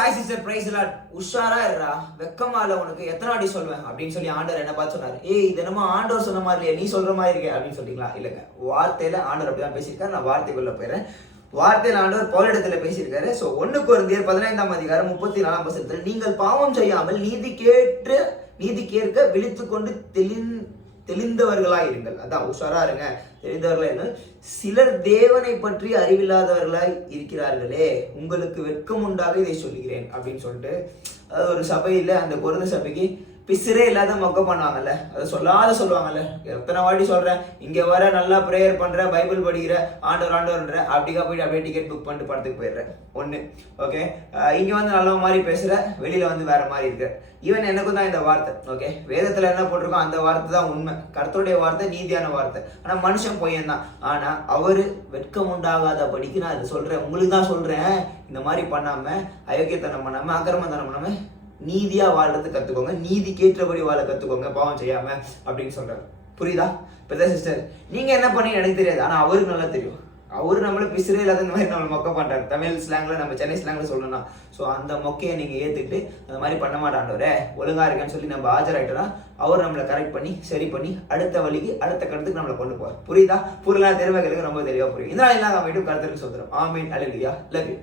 Hi sister praise lot உஷாரா இருடா. வெக்கமா இல்ல உனக்கு எத்தனை வாட்டி சொல்லுவேன் அப்படின்னு சொல்லி ஆண்டவர் என்ன பார்த்து சொன்னாரு? ஏய் இது என்னமோ ஆண்டவர் சொன்ன மாதிரி நீ சொல்ற மாதிரி இருக்கே அப்படின்னு சொல்லிட்டீங்களா இல்லைங்க. வார்த்தையில ஆண்டவர் அப்படிதான் பேசியிருக்காரு. நான் வார்த்தைக்குள்ள போயிடுறேன். வார்த்தையில் ஆண்டவர் பவுலிடத்துல பேசியிருக்காரு. ஸோ ஒண்ணுக்கு ஒரு பதினைந்தாம் அதிகாரம் முப்பத்தி நாலாம் வசனத்துல நீங்கள் பாவம் செய்யாமல் நீதி கேட்டு நீதி கேட்க விழித்து கொண்டு தெளிந்து தெளிந்தவர்களாய் இருங்கள் அதான் உஷாரா இருங்க. தெரிந்தவர்களாய் என்ன சிலர் தேவனை பற்றி அறிவில்லாதவர்களாய் இருக்கிறார்களே உங்களுக்கு வெட்கம் உண்டாக இதை சொல்லுகிறேன் அப்படின்னு சொல்லிட்டு அதாவது ஒரு சபையில அந்த குறைந்த சபைக்கு பிசிறே இல்லாத மொக்க பண்ணுவாங்கல்ல. அதை சொல்லாத சொல்லுவாங்கல்ல. எத்தனை வாட்டி சொல்கிறேன் இங்கே வர நல்லா ப்ரேயர் பண்ணுற பைபிள் படிக்கிற ஆண்டவர் ஆண்டவர்ன்ற அப்படிக்கா போயிட்டு அப்படியே டிக்கெட் புக் பண்ணிட்டு படத்துக்கு போயிடுறேன். ஒன்று ஓகே? இங்கே வந்து நல்ல மாதிரி பேசுகிற வெளியில் வந்து வேற மாதிரி இருக்கிற ஈவன் எனக்கும் தான் இந்த வார்த்தை. ஓகே? வேதத்தில் என்ன போட்டிருக்கோம் அந்த வார்த்தை தான் உண்மை. கருத்துடைய வார்த்தை நீதியான வார்த்தை. ஆனால் மனுஷன் பொய்யன் தான். ஆனால் அவர் வெட்கம் உண்டாகாத படிக்கு நான் இதை சொல்கிறேன் உங்களுக்கு தான் சொல்கிறேன் இந்த மாதிரி பண்ணாமல் அயோக்கியத்தனம் பண்ணாமல் அக்கிரமத்தனம் பண்ணாம நீதியாக வாழ்றது கற்றுக்கோங்க நீதிக்கேற்றபடி வாழ கற்றுக்கோங்க பாவம் செய்யாம அப்படின்னு சொல்கிறார் புரியுதா? பிரதர் சிஸ்டர் நீங்கள் என்ன பண்ணி எனக்கு தெரியாது. ஆனால் அவருக்கு நல்லா தெரியும். அவரு நம்மள பிசிறே இல்லாத இந்த மாதிரி நம்மளை மொக்க பண்ணுறாரு தமிழ் ஸ்லாங்ல நம்ம சென்னை ஸ்லாங்ல சொல்லணும் ஸோ அந்த மொக்கையை நீங்கள் ஏற்றுக்கிட்டு அந்த மாதிரி பண்ண மாட்டாண்டவரே. ஒழுங்காக இருக்கேன்னு சொல்லி நம்ம ஆஜராயிட்டோம்னா அவர் நம்மளை கரெக்ட் பண்ணி சரி பண்ணி அடுத்த வழிக்கு அடுத்த கருத்துக்கு நம்மளை கொண்டு போவார். புரியுதா? புரியலா திறமைகளுக்கு ரொம்ப தெளிவாக புரியும். இதனால் நாள் எல்லாம் நம்ம வீட்டு கருத்துக்கு சொல்கிறோம் ஆமீன். Alleluia love you